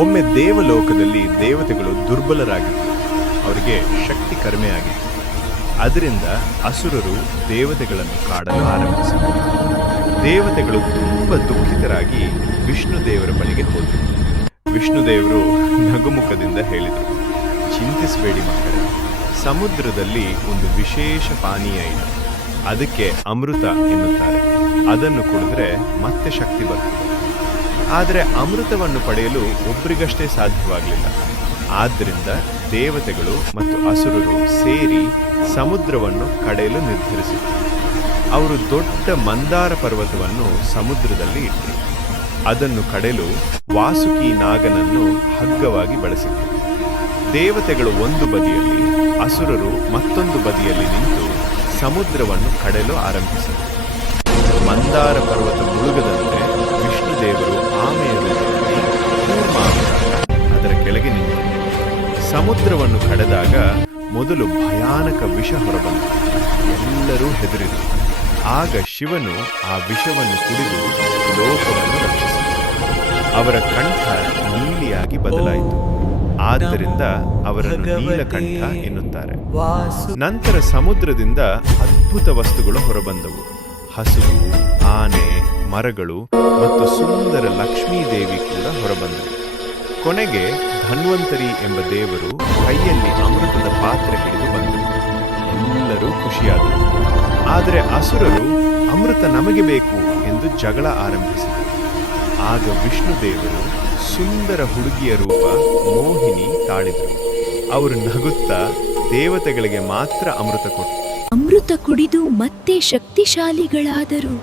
ಒಮ್ಮೆ ದೇವಲೋಕದಲ್ಲಿ ದೇವತೆಗಳು ದುರ್ಬಲರಾಗಿದ್ದರು. ಅವರಿಗೆ ಶಕ್ತಿ ಕಡಿಮೆಯಾಗಿತ್ತು. ಅದರಿಂದ ಅಸುರರು ದೇವತೆಗಳನ್ನು ಕಾಡಲು ಆರಂಭಿಸಿದರು. ದೇವತೆಗಳು ತುಂಬ ದುಃಖಿತರಾಗಿ ವಿಷ್ಣು ದೇವರ ಬಳಿಗೆ ಹೋದರು. ವಿಷ್ಣು ದೇವರು ನಗುಮುಖದಿಂದ ಹೇಳಿದರು, ಚಿಂತಿಸಬೇಡಿ ಮಕ್ಕಳೇ, ಸಮುದ್ರದಲ್ಲಿ ಒಂದು ವಿಶೇಷ ಪಾನೀಯ ಇದೆ. ಅದಕ್ಕೆ ಅಮೃತ ಎನ್ನುತ್ತಾರೆ. ಅದನ್ನು ಕುಡಿದ್ರೆ ಮತ್ತೆ ಶಕ್ತಿ ಬರ್ತದೆ. ಆದರೆ ಅಮೃತವನ್ನು ಪಡೆಯಲು ಒಬ್ಬರಿಗಷ್ಟೇ ಸಾಧ್ಯವಾಗಲಿಲ್ಲ. ಆದ್ದರಿಂದ ದೇವತೆಗಳು ಮತ್ತು ಅಸುರರು ಸೇರಿ ಸಮುದ್ರವನ್ನು ಕಡೆಯಲು ನಿರ್ಧರಿಸಿದರು. ಅವರು ದೊಡ್ಡ ಮಂದಾರ ಪರ್ವತವನ್ನು ಸಮುದ್ರದಲ್ಲಿ ಇಟ್ಟರು. ಅದನ್ನು ಕಡೆಯಲು ವಾಸುಕಿ ನಾಗನನ್ನು ಹಗ್ಗವಾಗಿ ಬಳಸಿದರು. ದೇವತೆಗಳು ಒಂದು ಬದಿಯಲ್ಲಿ, ಅಸುರರು ಮತ್ತೊಂದು ಬದಿಯಲ್ಲಿ ನಿಂತು ಸಮುದ್ರವನ್ನು ಕಡೆಯಲು ಆರಂಭಿಸಿದರು. ಮಂದಾರ ಪರ್ವತ ಮುಳುಗದಂತೆ ವಿಷ್ಣು ದೇವರು ಆಮೆಯ ರೂಪದಲ್ಲಿ ಅದರ ಕೆಳಗೆ ನಿಂತು ಸಮುದ್ರವನ್ನು ಕಡೆದಾಗ ಮೊದಲು ಭಯಾನಕ ವಿಷ ಹೊರಬಂತು. ಎಲ್ಲರೂ ಹೆದರಿದರು. ಆಗ ಶಿವನು ಆ ವಿಷವನ್ನು ಕುಡಿದು ಲೋಕವನ್ನು ರಕ್ಷಿಸಿದರು. ಅವರ ಕಂಠ ನೀಲಿಯಾಗಿ ಬದಲಾಯಿತು. ಆದ್ದರಿಂದ ಅವರನ್ನು ನೀಲಕಂಠ ಎನ್ನುತ್ತಾರೆ. ನಂತರ ಸಮುದ್ರದಿಂದ ಅದ್ಭುತ ವಸ್ತುಗಳು ಹೊರಬಂದವು. ಹಸುವು, ಆನೆ, ಮರಗಳು ಮತ್ತು ಸುಂದರ ಲಕ್ಷ್ಮೀದೇವಿ ಕೂಡ ಹೊರಬಂದವು. ಕೊನೆಗೆ ಧನ್ವಂತರಿ ಎಂಬ ದೇವರು ಕೈಯಲ್ಲಿ ಅಮೃತದ ಪಾತ್ರೆ ಹಿಡಿದು ಬಂದರು. ಎಲ್ಲರೂ ಖುಷಿಯಾದರು. ಆದರೆ ಅಸುರರು ಅಮೃತ ನಮಗೆ ಬೇಕು ಎಂದು ಜಗಳ ಆರಂಭಿಸಿದರು. ಆಗ ವಿಷ್ಣು ದೇವರು ಸುಂದರ ಹುಡುಗಿಯ ರೂಪ ಮೋಹಿನಿ ತಾಳಿದರು. ಅವರು ನಗುತ್ತಾ ದೇವತೆಗಳಿಗೆ ಮಾತ್ರ ಅಮೃತ ಕೊಟ್ಟರು. ಅಮೃತ ಕುಡಿದು ಮತ್ತೆ ಶಕ್ತಿಶಾಲಿಗಳಾದರು.